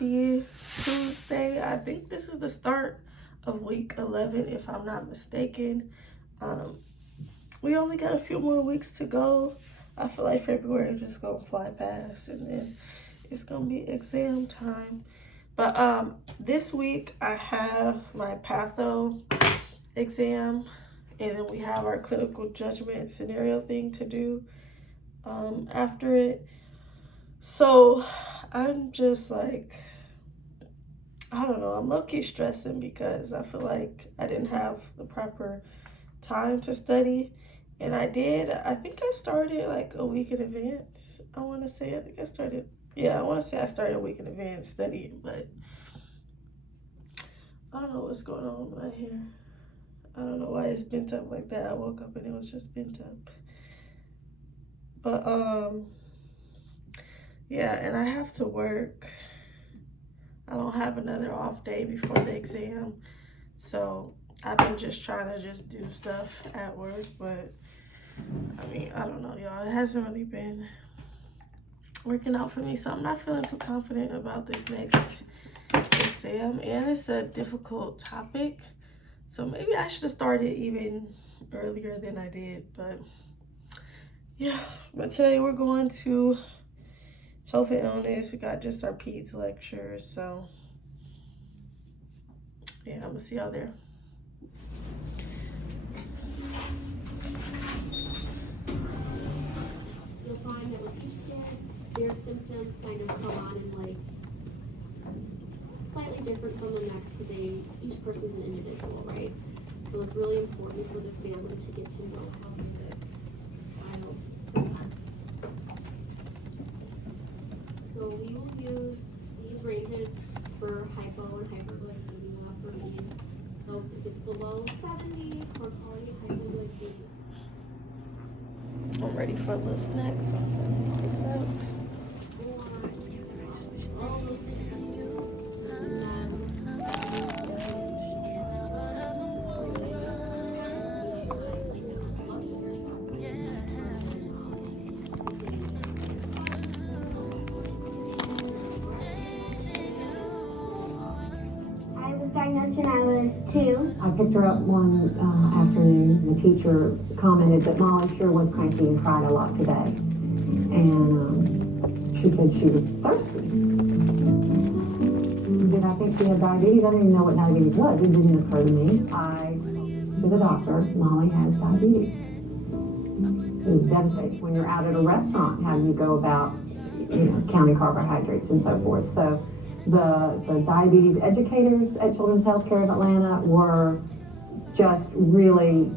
Happy Tuesday. I think this is the start of week 11, if I'm not mistaken. We only got a few more weeks to go. I feel like February is just gonna fly past, and then it's gonna be exam time. But this week I have my patho exam, and then we have our clinical judgment scenario thing to do after it. So I'm just like, I don't know, I'm low-key stressing because I feel like I didn't have the proper time to study. And I think I started like a week in advance. I want to say I started a week in advance studying, but I don't know what's going on with my hair. I don't know why it's bent up like that. I woke up and it was just bent up. But yeah, and I have to work. I don't have another off day before the exam, so I've been just trying to just do stuff at work. But I mean, I don't know, y'all. It hasn't really been working out for me, so I'm not feeling too confident about this next exam, and it's a difficult topic, so maybe I should have started even earlier than I did. But yeah, but today we're going to health and illness. We got just our Peds lectures, so yeah, I'm gonna see y'all there. You'll find that with each kid, their symptoms kind of come on and like slightly different from the next because each person's an individual, right? So it's really important for the family to get to know how the child presents. So we will use these ranges for hypo and hyperglycemia for me. So if it's below 70, we're calling it hypoglycemia. I'm ready for a little snack, so I'm gonna pick this up. I was diagnosed when I was 2. I picked her up one afternoon. The teacher commented that Molly sure was cranky and cried a lot today. And she said she was thirsty. Did I think she had diabetes? I didn't even know what diabetes was. It didn't occur to me. To the doctor, Molly has diabetes. It was devastating. When you're out at a restaurant, how do you go about, counting carbohydrates and so forth? So the diabetes educators at Children's Healthcare of Atlanta were really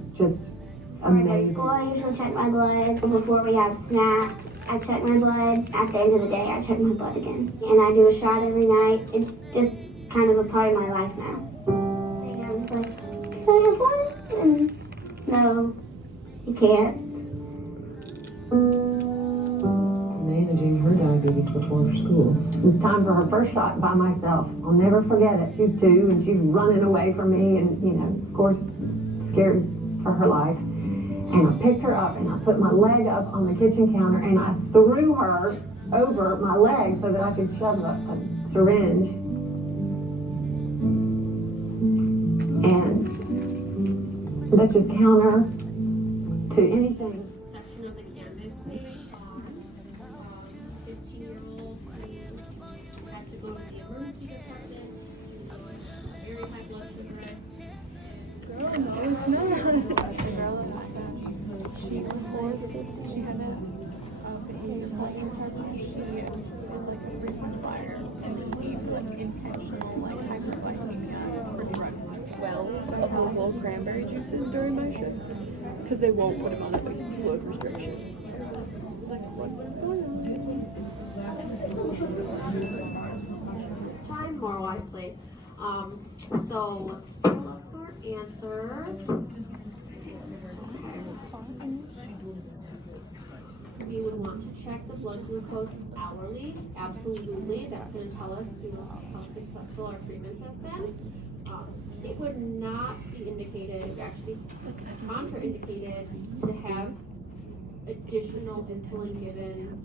amazing. At school, I usually check my blood. Before we have snacks, I check my blood. At the end of the day, I check my blood again. And I do a shot every night. It's just kind of a part of my life now. I was like, can I have one? And no, you can't. Managing her diabetes before school. It was time for her first shot by myself. I'll never forget it. She was 2 and she's running away from me and, of course, scared for her life. And I picked her up and I put my leg up on the kitchen counter and I threw her over my leg so that I could shove a syringe. And that's just counter to anything. Section of the canvas page on 15-year-old had to go to the emergency department. Very high blood sugar. Girl, no, it's not. The girl that had that, she had a behavior problem with her. She was like a frequent flyer, and then gave like intentional hyperglycemia for drugs like 12 of those little cranberry juices during my shift because they won't put him on a fluid restriction. I was like, what is going on? Time more wisely. So let's pull up our answers. We would want to check the blood glucose hourly. Absolutely. That's going to tell us how successful our treatments have been. It would not be indicated, actually contraindicated, to have additional insulin given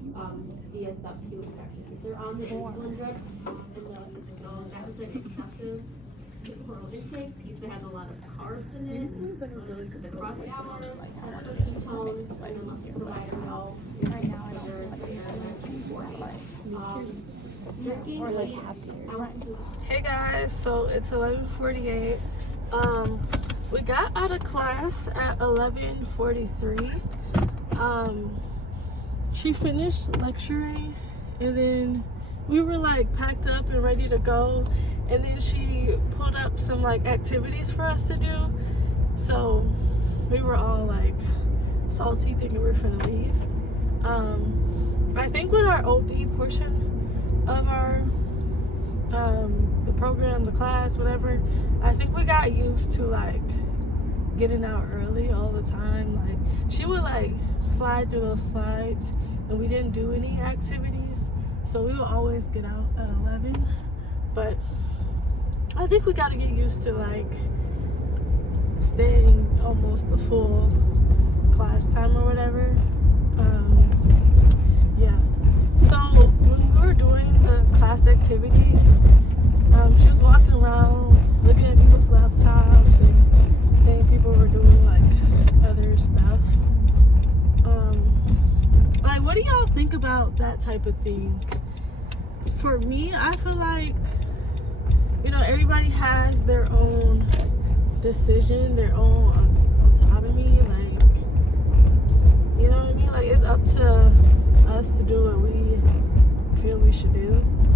via sub-Q injection. If they're on the insulin drip, so that was an excessive oral intake. Pizza has a lot of carbs in it. Those are the crust hours, that's the ketones, and then let the provider know if there's drinking 8 ounces. Hey guys, so it's 11:48. We got out of class at 11:43. She finished lecturing, and then we were like packed up and ready to go, and then she pulled up some like activities for us to do. So we were all like salty, thinking we were finna leave. I think with our OB portion of our the program, the class, whatever, I think we got used to like getting out early all the time. Like she would like fly through those slides, and we didn't do any activities, so we would always get out at 11. But I think we got to get used to like staying almost the full class time or whatever. Yeah, so when we were doing the class activity, she was walking around looking at people's laptops and saying people were doing like other stuff. Like, what do y'all think about that type of thing? For me, I feel like, you know, everybody has their own decision, their own autonomy. Like, you know what I mean? Like, it's up to us to do what we feel we should do.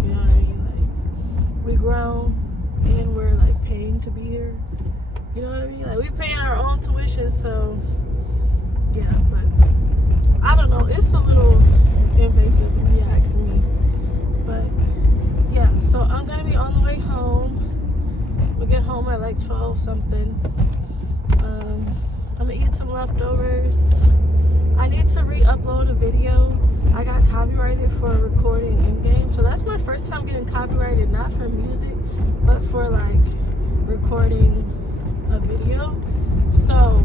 You know what I mean? Like, we grown and we're like paying to be here. You know what I mean? Like, we paying our own tuition, so yeah. But I don't know. It's a little invasive if you ask me. But yeah, so I'm gonna be on the way home. We'll get home at like 12 something. I'm gonna eat some leftovers. I need to re-upload a video. I got copyrighted for recording in-game, so that's my first time getting copyrighted, not for music, but for like recording a video. So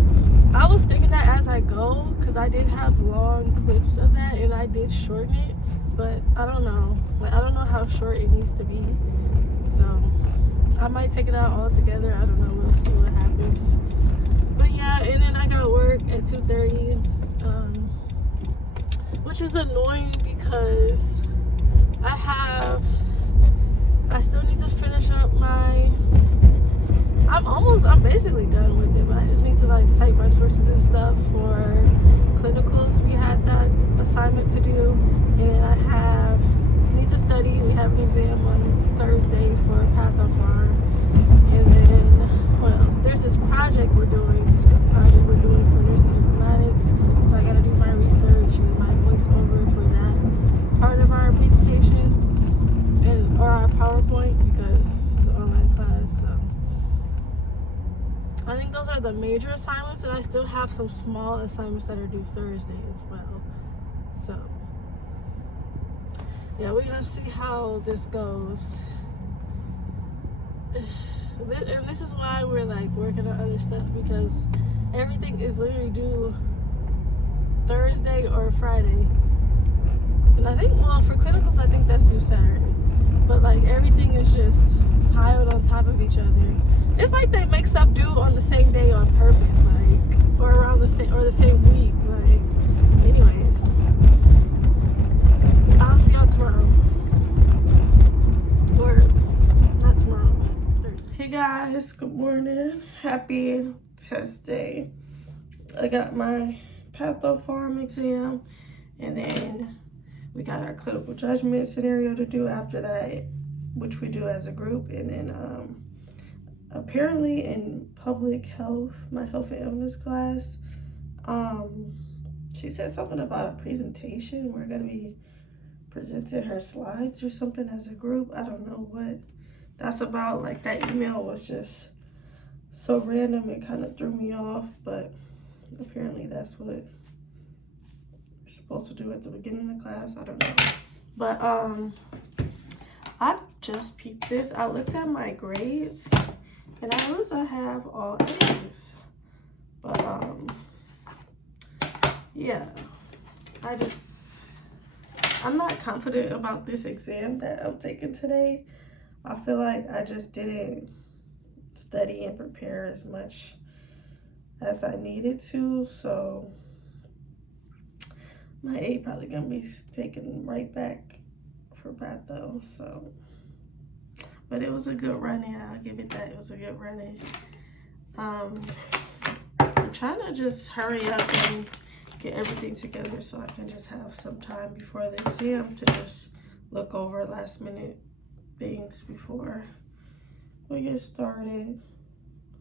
I was thinking that as I go, because I did have long clips of that and I did shorten it, but I don't know. Like, I don't know how short it needs to be, so I might take it out altogether. I don't know. We'll see what happens. But yeah, and then I got work at 2:30, which is annoying because I still need to finish up my, I'm basically done with it, but I just need to like cite my sources and stuff for clinicals. We had that assignment to do, and then I need to study. We have an exam on Thursday for Patho Pharm, and then what else? There's this project we're doing for nursing informatics, so I gotta do my research and my voiceover for that part of our presentation or our PowerPoint, because it's an online class. So I think those are the major assignments, and I still have some small assignments that are due Thursday as well. So yeah, we're gonna see how this goes. And this is why we're like working on other stuff, because everything is literally due Thursday or Friday. And I think, well, for clinicals, I think that's due Saturday. But like everything is just piled on top of each other. It's like they make stuff due on the same day on purpose, like, or around the same week. Like, anyways, I'll see y'all tomorrow. Or not tomorrow, but Thursday. Hey guys, good morning. Happy test day. I got my Patho Pharm exam, and then we got our clinical judgment scenario to do after that, which we do as a group. And then apparently in public health, my health and illness class, she said something about a presentation. We're gonna be presenting her slides or something as a group. I don't know what that's about. Like, that email was just so random, it kind of threw me off, but apparently that's what we're supposed to do at the beginning of class. I don't know. But I just peeped this. I looked at my grades and I noticed I have all A's. But yeah, I'm not confident about this exam that I'm taking today. I feel like I just didn't study and prepare as much as I needed to, so my A probably gonna be taken right back for Patho. So, but it was a good run-in. I'll give it that. It was a good run-in. I'm trying to just hurry up and get everything together so I can just have some time before the exam to just look over last minute things before we get started.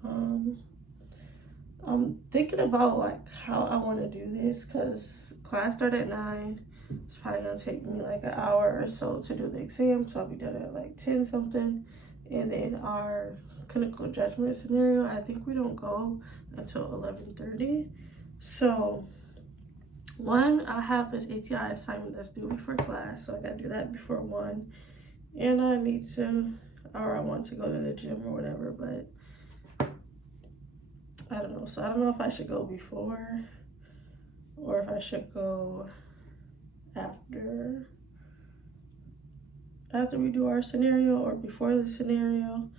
I'm thinking about like how I want to do this because class started at 9. It's probably gonna take me like an hour or so to do the exam, so I'll be done at like 10 something. And then our clinical judgment scenario, I think we don't go until 11:30. So one, I have this ATI assignment that's due before class, so I gotta do that before 1. And I need to, or I want to go to the gym or whatever, but I don't know. So I don't know if I should go before or if I should go after we do our scenario, or before the scenario,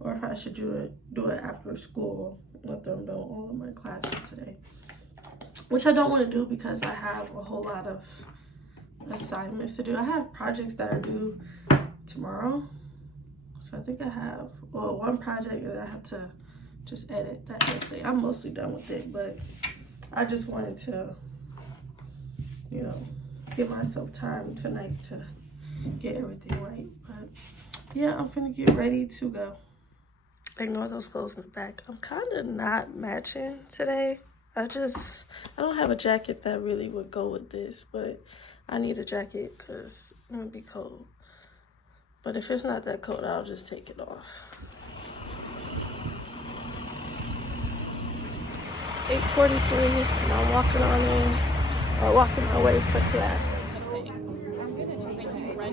or if I should do it after school, let them know all of my classes today, which I don't want to do because I have a whole lot of assignments to do. I have projects that are due tomorrow, so I think I have one project that I have to just edit that essay. I'm mostly done with it, but I just wanted to, you know, give myself time tonight to get everything right. But yeah, I'm finna get ready to go. Ignore those clothes in the back. I'm kind of not matching today. I don't have a jacket that really would go with this, but I need a jacket because it's gonna be cold. But if it's not that cold, I'll just take it off. 8:43, and I'm walking my way to class. I'm gonna change it. Right,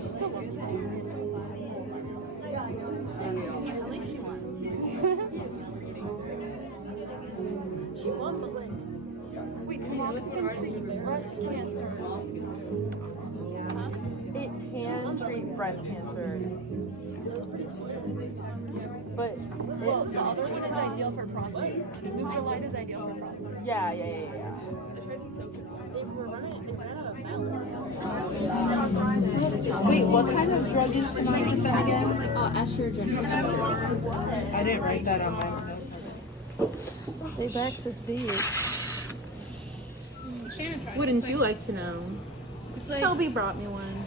she's still working on this. At least she won. She won, but like. Wait, tamoxifen treats breast cancer. Huh? It can treat breast cancer. But well, the other one is ideal for prostate. Leuprolide is ideal for prostate. Yeah. Wait, what kind of drug is tamoxifen again? Estrogen. I didn't write that on my note. They backs is big. Wouldn't you like to know? It's like, Shelby brought me one.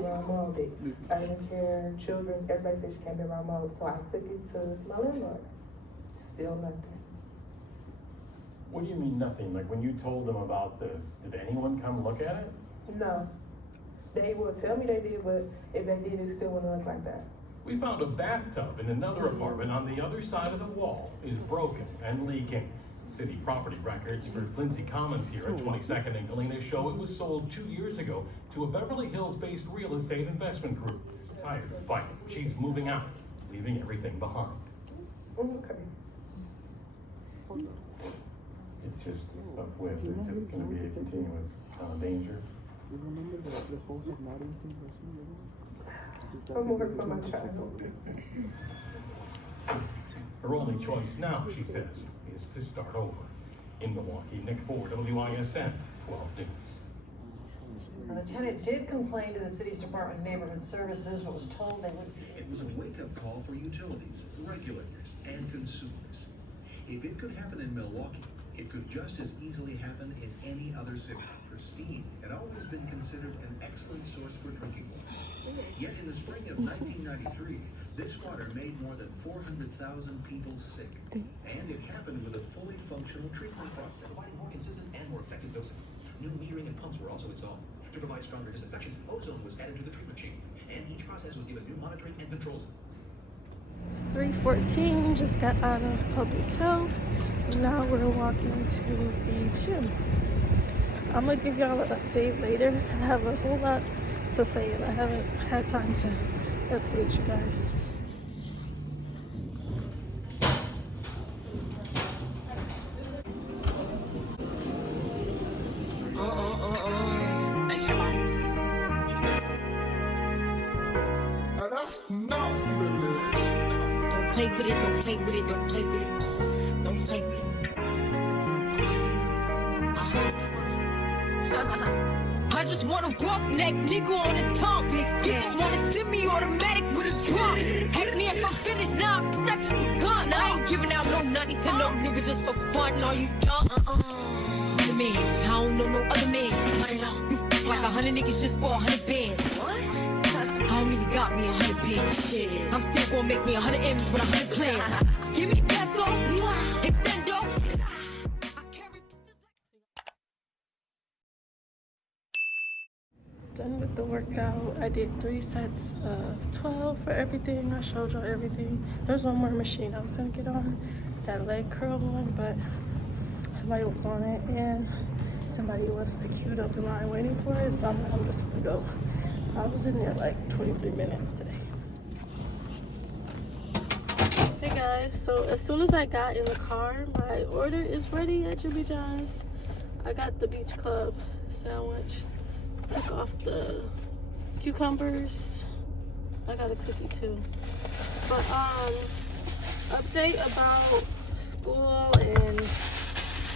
Around mom, I didn't care, children, everybody said she can't be around mom, so I took it to my landlord. Still nothing. What do you mean nothing? Like when you told them about this, did anyone come look at it? No. They will tell me they did, but if they did, it still wouldn't look like that. We found a bathtub in another apartment on the other side of the wall is broken and leaking. City property records for Quincy Commons here at 22nd and Galena show it was sold 2 years ago to a Beverly Hills-based real estate investment group. She's tired of fighting. She's moving out, leaving everything behind. Okay. It's just stuff with. It's just going to be a continuous danger. I'm more for my child. Her only choice now, she says, is to start over. In Milwaukee, Nick Ford, WISN 12 News. The tenant did complain to the city's Department of Neighborhood Services, but was told they would be. It was a wake-up call for utilities, regulators, and consumers. If it could happen in Milwaukee, it could just as easily happen in any other city. Pristine had always been considered an excellent source for drinking water. Yet in the spring of 1993, this water made more than 400,000 people sick. And it happened with a fully functional treatment process. Providing more consistent and more effective dosing. New metering and pumps were also installed. To provide stronger disinfection, ozone was added to the treatment chain. And each process was given new monitoring and controls. It's 3:14, just got out of public health. And now we're walking to the gym. I'm gonna give y'all an update later. I have a whole lot to say and I haven't had time to update you guys. Don't play with it, don't play with it, don't play with it. Don't play with it. I just want a roughneck nigga on the tongue. You just wanna send me automatic with a drum. Ask me if I'm finished now, nah, I just begun. I ain't giving out no money to no nigga just for fun. Are you dumb? Other man, I don't know no other man. You f like 100 niggas just for 100 bands. I don't even got me 100 bands. I'm still gonna make me 100 M's with 100 plans. Give me peso, extendo. Done with the workout. I did 3 sets of 12 for everything. I showed y'all everything. There's one more machine I was gonna get on, that leg curl one, but somebody was on it and somebody was like queued up in line waiting for it, so I'm just gonna go. I was in there like 23 minutes today. Hey guys, so as soon as I got in the car, my order is ready at Jimmy John's. I got the Beach Club sandwich. Took off the cucumbers. I got a cookie too. But update about school and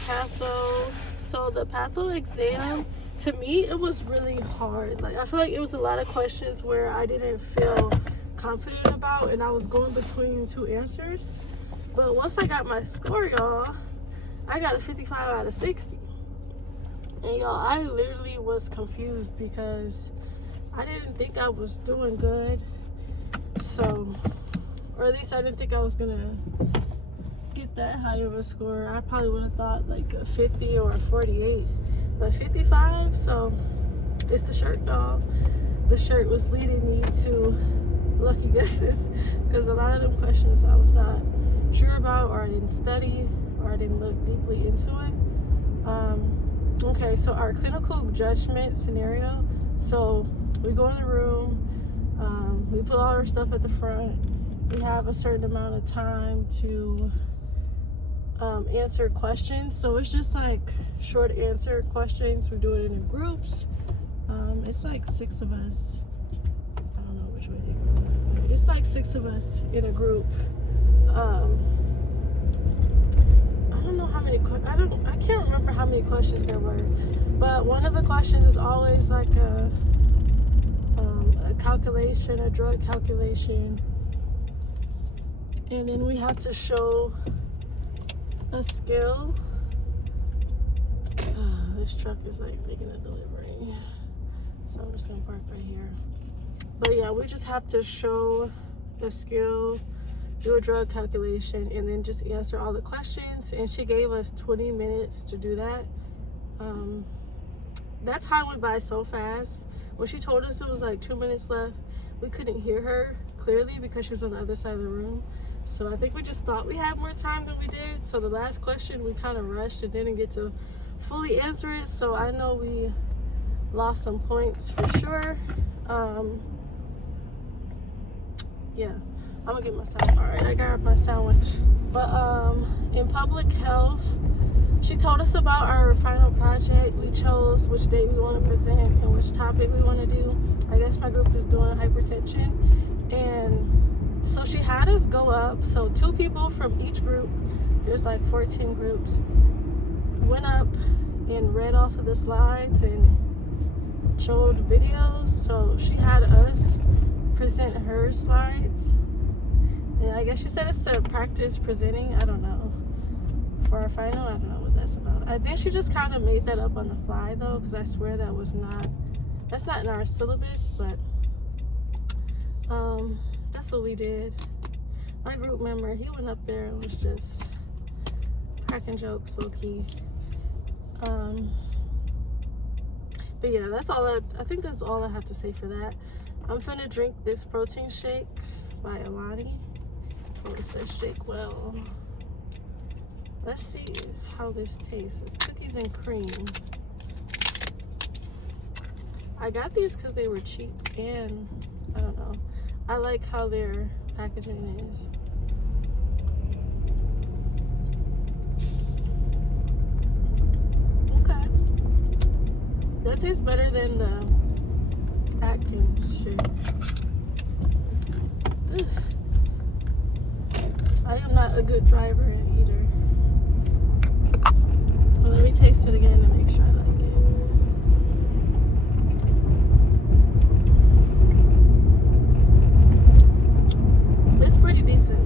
Patho. So the Patho exam, to me it was really hard. Like I feel like it was a lot of questions where I didn't feel confident about and I was going between 2 answers. But once I got my score, y'all, I got a 55 out of 60. And y'all, I literally was confused because I didn't think I was doing good. So, or at least I didn't think I was gonna get that high of a score. I probably would have thought like a 50 or a 48, but 55. So it's the shirt, y'all. The shirt was leading me to lucky guesses because a lot of them questions I was not sure about, or I didn't study, or I didn't look deeply into it. Okay, so our clinical judgment scenario. So we go in the room, we put all our stuff at the front. We have a certain amount of time to answer questions. So it's just like short answer questions. We do it in groups. It's like 6 of us. I don't know which way they go. It's like 6 of us in a group. I don't know how many I can't remember how many questions there were, but one of the questions is always like a calculation, a drug calculation, and then we have to show a skill. This truck is like making a delivery, so I'm just gonna park right here. But yeah, we just have to show a skill, do a drug calculation, and then just answer all the questions. And she gave us 20 minutes to do that. That time went by so fast. When she told us it was like 2 minutes left, we couldn't hear her clearly because she was on the other side of the room. So I think we just thought we had more time than we did. So the last question we kind of rushed and didn't get to fully answer it. So I know we lost some points for sure. Yeah, I'm gonna get my sandwich. All right, I got my sandwich. But in public health, she told us about our final project. We chose which date we want to present and which topic we want to do. I guess my group is doing hypertension. And so she had us go up. So 2 people from each group, there's like 14 groups, went up and read off of the slides and showed videos, so she had us present her slides. And I guess she said it's to practice presenting. I don't know. For our final, I don't know what that's about. I think she just kind of made that up on the fly though, because I swear that's not in our syllabus, but that's what we did. My group member, he went up there and was just cracking jokes low-key. But yeah, that's all I think that's all I have to say for that. I'm gonna drink this protein shake by Alani. Oh, it says shake well. Let's see how this tastes. It's cookies and cream. I got these because they were cheap, and I don't know, I like how their packaging is. Okay, that tastes better than the Atkins shit. Ugh. I am not a good driver and eater. Well, let me taste it again to make sure I like it. It's pretty decent.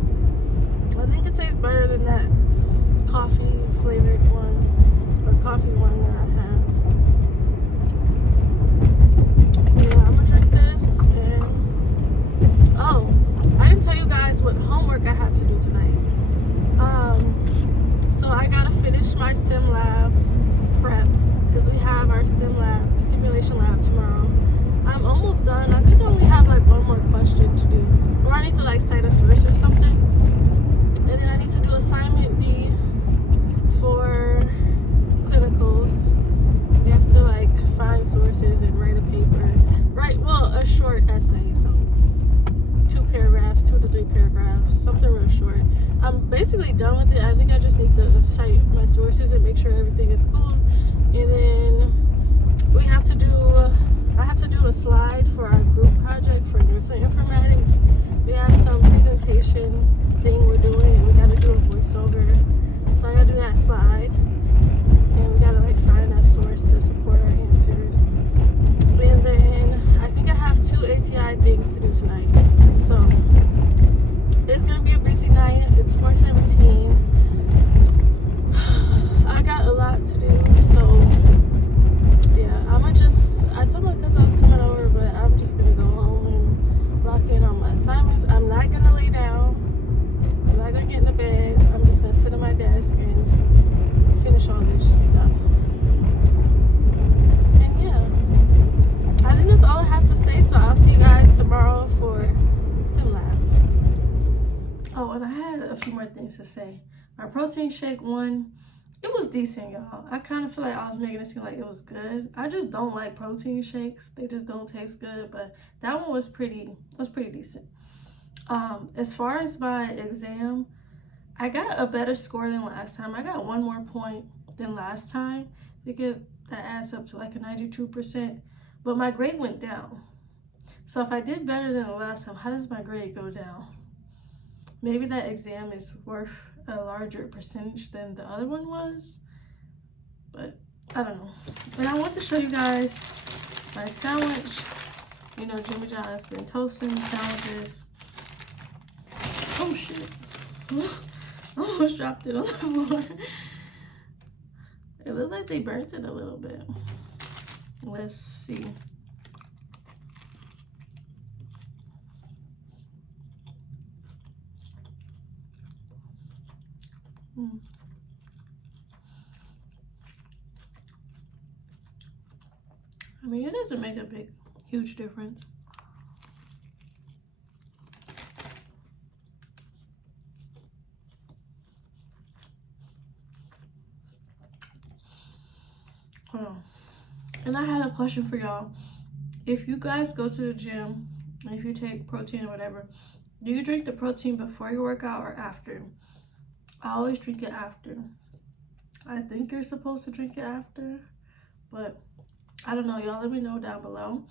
I think it tastes better than that coffee flavored one, or coffee one that I have. Yeah, I'm gonna drink this. And oh, I didn't tell you guys what homework I have to do tonight. So I gotta finish my sim lab prep because we have our simulation lab tomorrow. I'm almost done. I think I only have like one more question to do, or I need to like cite a source or something, and then I need to do assignment D for clinicals. We have to like find sources and write a paper, a short essay, so 2 paragraphs, 2 to 3 paragraphs, something real short. I'm basically done with it. I think I just need to cite my sources and make sure everything is cool. And then I have to do a slide for our group project for nursing informatics. We have some presentation thing we're doing, and we got to do a voiceover. So I got to do that slide, and we got to like find a source to support our answers. And then I think I have 2 ATI things to do tonight. So it's gonna be a busy night. It's 4:17. I got a lot to do, so yeah, I told my cousin I was coming over, but I'm just gonna go home and lock in on my assignments. I'm not gonna lay down. I'm not gonna get in the bed. I'm just gonna sit at my desk and finish all this stuff. And yeah, I think that's all I have to say, so I'll see you guys tomorrow for SimLab. Oh, and I had a few more things to say. My protein shake one, it was decent, y'all. I kind of feel like I was making it seem like it was good. I just don't like protein shakes. They just don't taste good, but that one was pretty decent. As far as my exam, I got a better score than last time. I got 1 more point than last time. I think that adds up to like a 92%, but my grade went down. So if I did better than the last time, how does my grade go down? Maybe that exam is worth a larger percentage than the other one was, but I don't know. But I want to show you guys my sandwich. You know, Jimmy John has been toasting sandwiches. Oh shit. I almost dropped it on the floor. It looked like they burnt it a little bit. Let's see. I mean, it doesn't make a huge difference. Hold on. And I had a question for y'all. If you guys go to the gym, and if you take protein or whatever, do you drink the protein before your workout or after? I always drink it after. I think you're supposed to drink it after, but I don't know. Y'all let me know down below.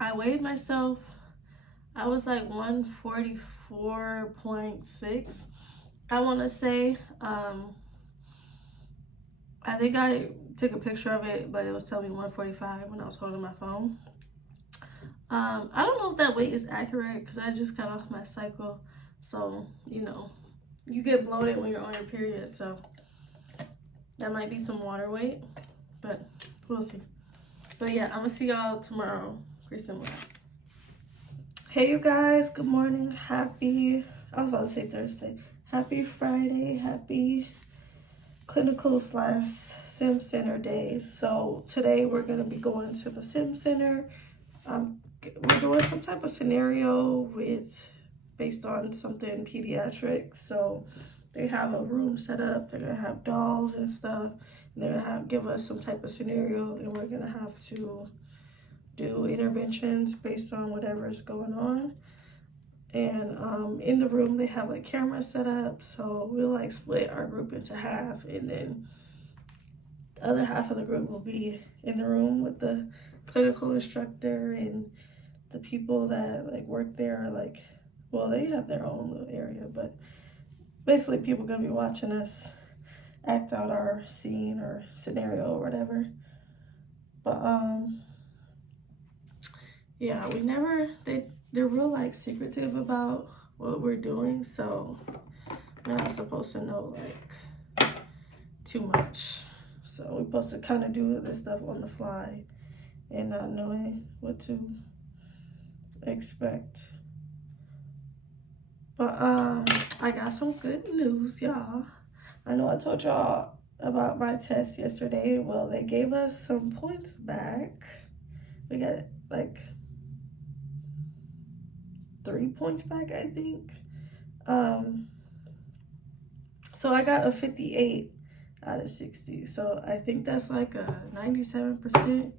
I weighed myself. I was like 144.6. I want to say I think I took a picture of it, but it was telling me 145 when I was holding my phone. I don't know if that weight is accurate because I just got off my cycle. So, you know, you get bloated when you're on your period. So that might be some water weight, but we'll see. But yeah, I'm gonna see y'all tomorrow. Pretty similar. Hey you guys, good morning. I was about to say Thursday. Happy Friday. Happy clinical / sim center days. So today we're gonna be going to the sim center. We're doing some type of scenario based on something pediatrics. So they have a room set up. They're gonna have dolls and stuff. And they're gonna give us some type of scenario, and we're gonna have to do interventions based on whatever is going on. And in the room they have like cameras set up, so we'll like split our group into half, and then the other half of the group will be in the room with the clinical instructor and the people that like work there. Like, well, they have their own little area, but basically people gonna be watching us act out our scene or scenario or whatever. But yeah, they're real like secretive about what we're doing, so we're not supposed to know like too much. So we're supposed to kind of do this stuff on the fly and not knowing what to expect. But I got some good news, y'all. I know I told y'all about my test yesterday. Well, they gave us some points back. We got like 3 points back, I think. So I got a 58 out of 60. So I think that's like a 97%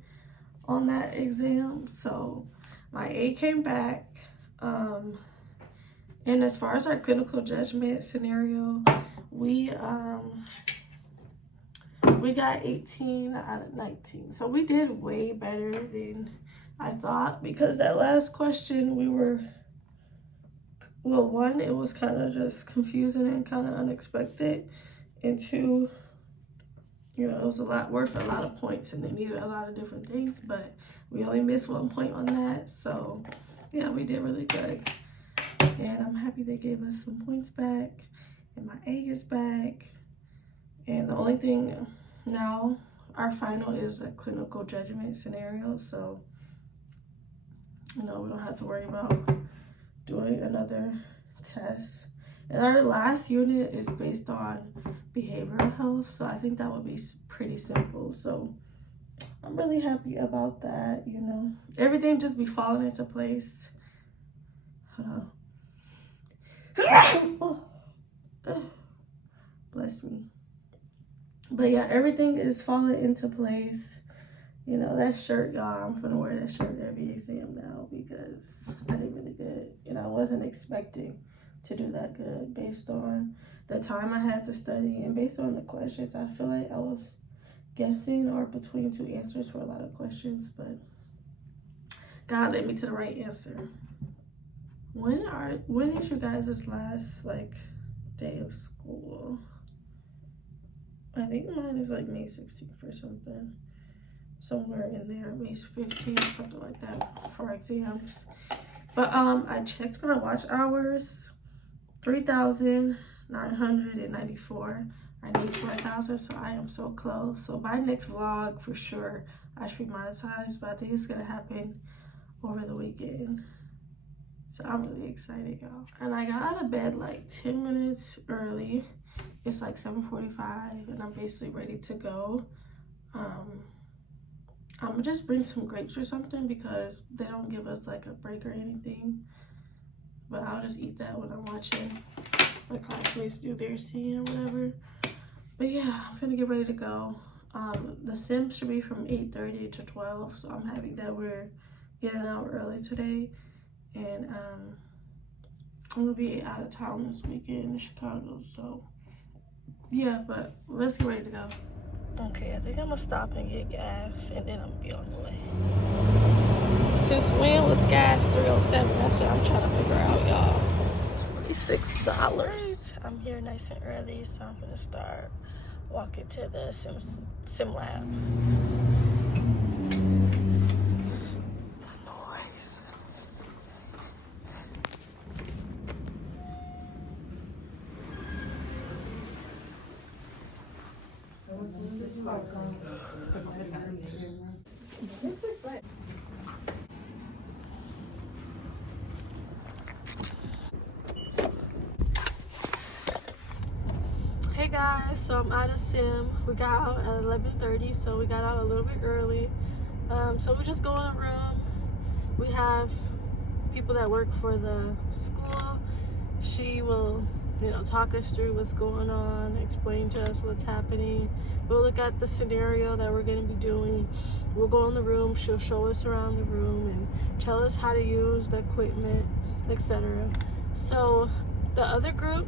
on that exam. So my A came back. And as far as our clinical judgment scenario, we got 18 out of 19. So we did way better than I thought, because that last question one, it was kind of just confusing and kind of unexpected, and two, you know, it was worth a lot of points and they needed a lot of different things, but we only missed 1 point on that. So yeah, we did really good, and I'm happy they gave us some points back, and my A is back. And the only thing now, our final is a clinical judgment scenario, so you know, we don't have to worry about doing another test. And our last unit is based on behavioral health, so I think that would be pretty simple. So I'm really happy about that, you know. Everything just be falling into place. Bless me. But yeah, everything is falling into place. You know, that shirt, y'all, I'm gonna wear that shirt every exam now because I did really good. And I wasn't expecting to do that good based on the time I had to study and based on the questions. I feel like I was guessing or between two answers for a lot of questions, but God led me to the right answer. When is you guys' last like day of school? I think mine is like May 16th or something. Somewhere in there, May 15th, something like that for exams. But I checked my watch hours, 3,994. I need 4,000, so I am so close. So by next vlog, for sure, I should be monetized, but I think it's gonna happen over the weekend. So I'm really excited, y'all. And I got out of bed like 10 minutes early. It's like 7:45, and I'm basically ready to go. I'm gonna just bring some grapes or something because they don't give us like a break or anything. But I'll just eat that when I'm watching my classmates do their scene or whatever. But yeah, I'm gonna get ready to go. The sim should be from 8:30 to 12, so I'm happy that we're getting out early today. And I'm gonna be out of town this weekend in Chicago, so yeah, but let's get ready to go. Okay, I think I'm gonna stop and get gas, and then I'm gonna be on the way. Since when was gas $3.07? That's what I'm trying to figure out, y'all. $26. I'm here nice and early, so I'm gonna start walk into the sim lab. The noise. Hey guys, so I'm out of sim. We got out at 11:30, so we got out a little bit early. So we just go in a room. We have people that work for the school. She will, you know, talk us through what's going on, explain to us what's happening. We'll look at the scenario that we're going to be doing. We'll go in the room. She'll show us around the room and tell us how to use the equipment, etc. So the other group,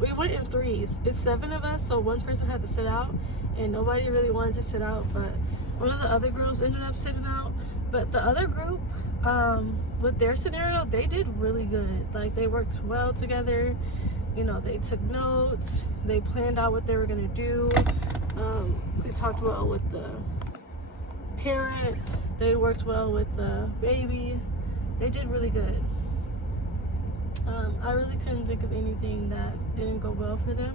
we went in threes. It's 7 of us, so one person had to sit out, and nobody really wanted to sit out, but one of the other girls ended up sitting out. But the other group, with their scenario, they did really good. Like, they worked well together. You know, they took notes. They planned out what they were gonna do. They talked well with the parent. They worked well with the baby. They did really good. I really couldn't think of anything that didn't go well for them.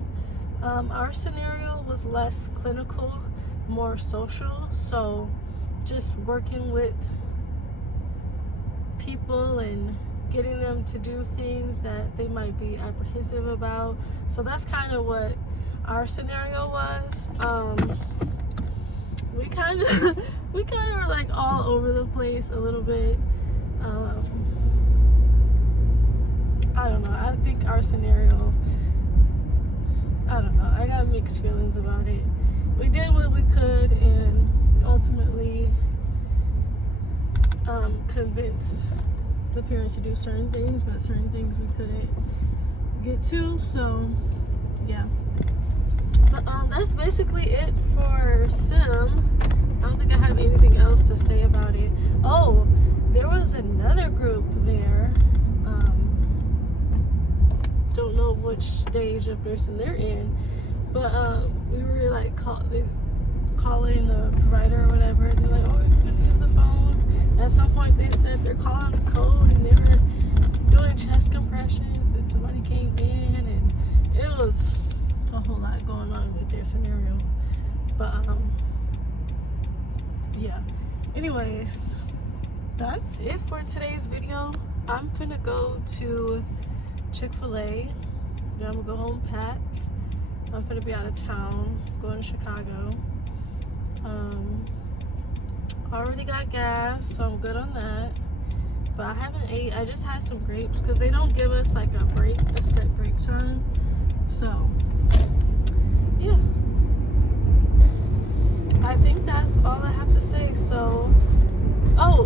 Our scenario was less clinical, more social. So just working with people and getting them to do things that they might be apprehensive about. So that's kind of what our scenario was. We kind of were like all over the place a little bit. I don't know. I think our scenario, I don't know. I got mixed feelings about it. We did what we could and ultimately convinced the parents to do certain things, but certain things we couldn't get to. So, yeah. But that's basically it for sim. I don't think I have anything else to say about it. Oh, there was another group there. Don't know which stage of nursing they're in, but we were like calling the provider or whatever, and they're like, oh, you can use the phone. At some point they said they're calling the code, and they were doing chest compressions, and somebody came in, and it was a whole lot going on with their scenario. But yeah, anyways, that's it for today's video. I'm finna go to Chick-fil-A. Then I'm gonna go home pack. I'm gonna be out of town, going to Chicago. Already got gas, so I'm good on that. But I haven't ate. I just had some grapes because they don't give us like a set break time. So yeah, I think that's all I have to say. So, oh,